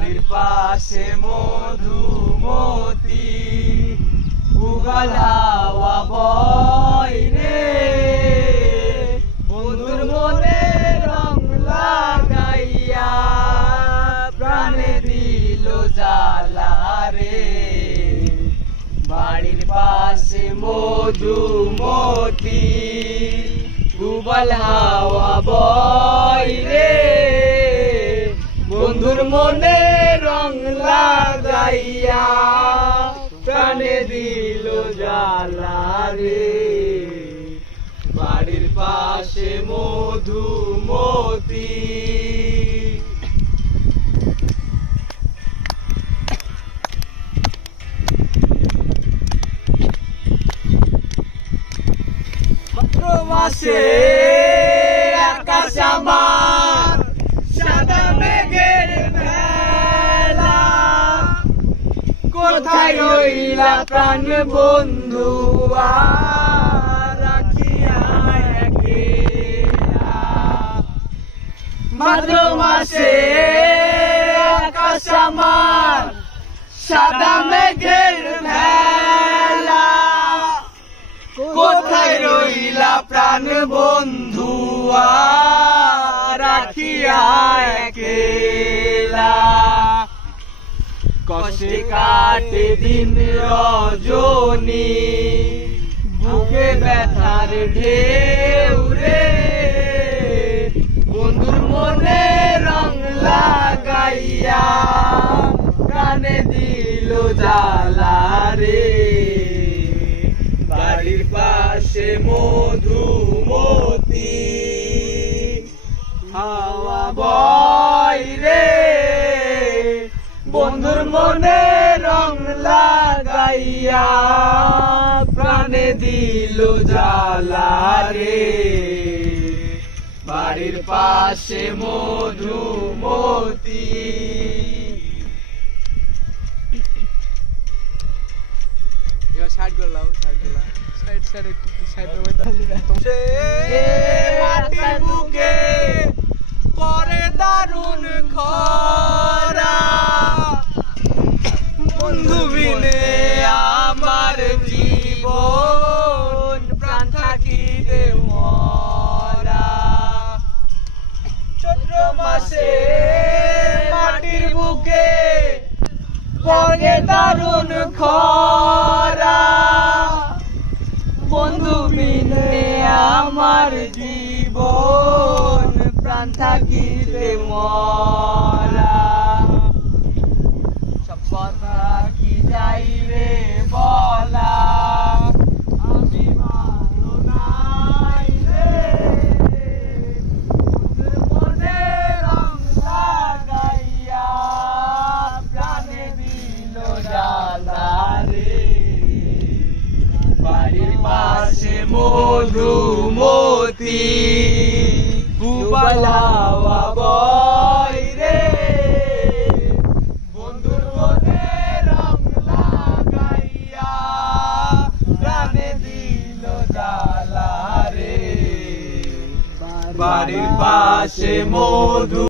বাড়ির পাশে মধুমতি উগাল হাওয়া বয় রে, বন্ধুর মনে রং লাগাইয়া প্রাণে দিল জ্বালা রে। বাড়ির পাশে মধুমতি উগাল হাওয়া বয় রে, বন্ধুর মনে রং লাগাইয়া প্রাণে দিল জ্বালা রে। বাড়ির পাশে মধুমতি। ভাদ্র মাসে আকাশ আমার সাদা মেঘের ভেলা, কোথায় রইলা প্রাণ বন্ধু রাখিয়া একলা। ভাদ্র মাসে আকাশ আমার সাদা মেঘের ভেলা, কোথায় রইলা প্রাণ বন্ধু রাখিয়া একলা। কষ্টে কাটে দিন রজনী, বুকে ব্যথার ঢেউ রে, বন্ধুর মনে রং লাগাইয়া প্রাণে দিল জ্বালা রে। বাড়ির পাশে মধুমতি হাওয়া বয় রে, বন্ধুর মনে রং লাগাইয়া প্রাণে দিল জ্বালা রে। বাড়ির পাশে মধুমতি। সাইড করলাম, মাটির বুকে পরে দারুণ খরা, বন্ধু বিনে আমার জীবন প্রাণ থাকিতে মরা। চৈত্র মাসে মাটির বুকে পরে দারুণ খরা, বন্ধু বিনে আমার জীবন প্রাণ থাকিতে মরা। সব কথা কি যাইবে বলা, আমি ভালো নাই রে, বন্ধুর মনে রং লাগাইয়া প্রাণে দিল জ্বালা রে। বাড়ির পাশে মধুমতি উগাল হাওয়া বয় রে, বন্ধুর মনে রং লাগাইয়া প্রাণে দিল জ্বালা রে। বাড়ির পাশে মধু